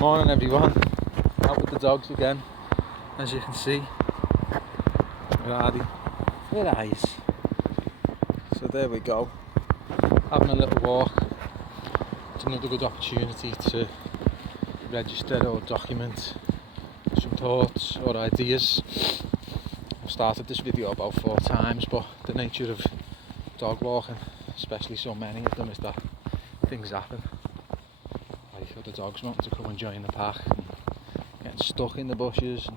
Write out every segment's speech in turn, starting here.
Morning everyone, out with the dogs again. As you can see, where are they? Where are you? So there we go, having a little walk. It's another good opportunity to register or document some thoughts or ideas. I've started this video about 4 times, but the nature of dog walking, especially so many of them, is that things happen. Like other dogs wanting to come and join the pack, and getting stuck in the bushes and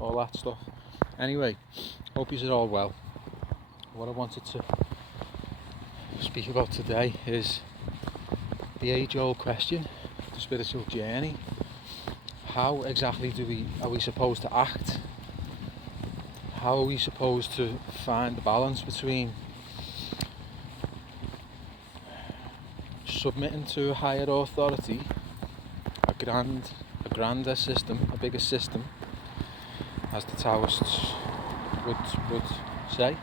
all that stuff. Anyway, hope you're all well. What I wanted to speak about today is the age-old question, the spiritual journey. How exactly are we supposed to act? How are we supposed to find the balance between submitting to a higher authority, a grander system, a bigger system, as the Taoists would say,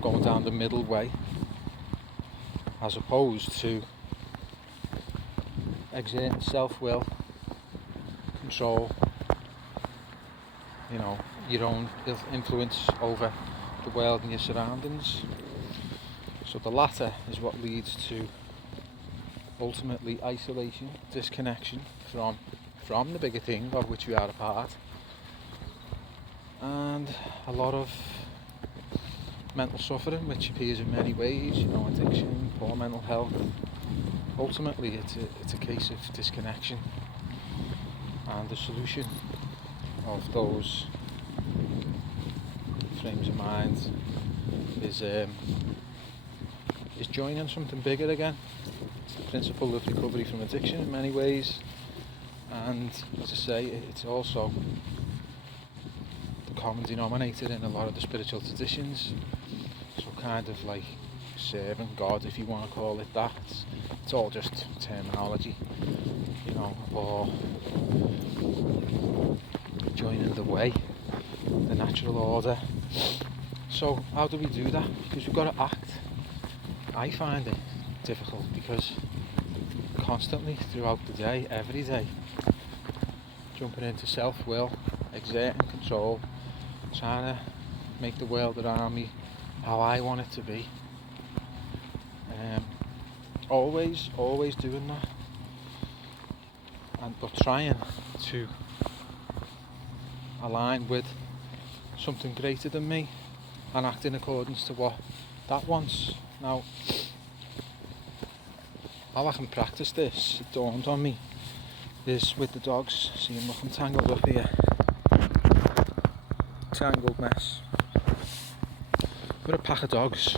going down the middle way, as opposed to exerting self-will, control, your own influence over the world and your surroundings. So the latter is what leads to ultimately isolation, disconnection from the bigger thing of which we are a part, and a lot of mental suffering, which appears in many ways, addiction, poor mental health. Ultimately it's a case of disconnection, and the solution of those frames of mind is joining something bigger again. It's the principle of recovery from addiction in many ways, and as I say, it's also the common denominator in a lot of the spiritual traditions. So kind of like serving God, if you want to call it that. It's all just terminology, or joining the way, the natural order. So how do we do that? Because we've got to act. I find it difficult because constantly throughout the day, every day, jumping into self-will, exerting control, trying to make the world around me how I want it to be. Always doing that, but trying to align with something greater than me and act in accordance to what that wants. Now, how I can practice this, it dawned on me, is with the dogs. See them looking tangled up here. Tangled mess. We're a pack of dogs.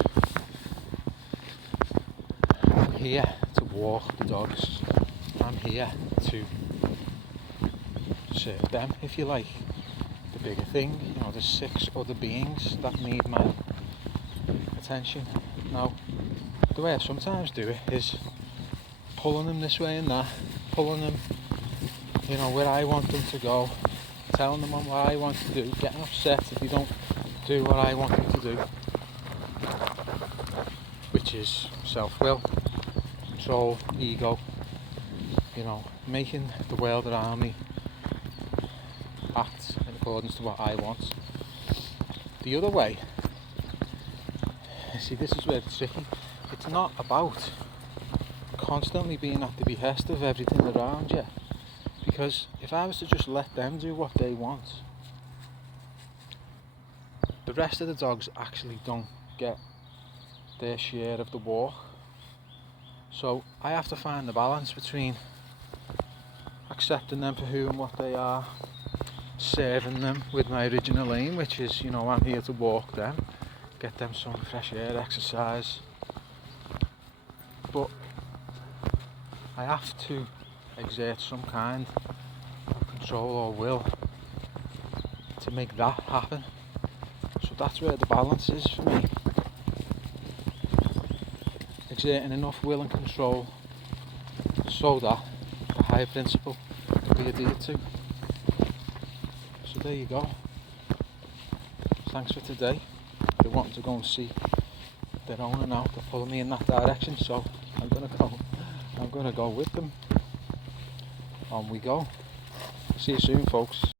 I'm here to walk the dogs. I'm here to serve them, if you like. The bigger thing, there's 6 other beings that need my attention. Now, the way I sometimes do it is pulling them this way and that, pulling them, where I want them to go, telling them what I want to do, getting upset if they don't do what I want them to do, which is self-will, control, ego, making the world around me act in accordance to what I want. The other way, see, this is where it's tricky. It's not about constantly being at the behest of everything around you, because if I was to just let them do what they want, the rest of the dogs actually don't get their share of the walk. So I have to find the balance between accepting them for who and what they are, serving them with my original aim, which is, I'm here to walk them, get them some fresh air, exercise, but I have to exert some kind of control or will to make that happen. So that's where the balance is for me. Exerting enough will and control so that the higher principle can be adhered to. So there you go. Thanks for today. If you're wanting to go and see their owner now to pull me in that direction, so I'm gonna go with them. On we go. See you soon, folks.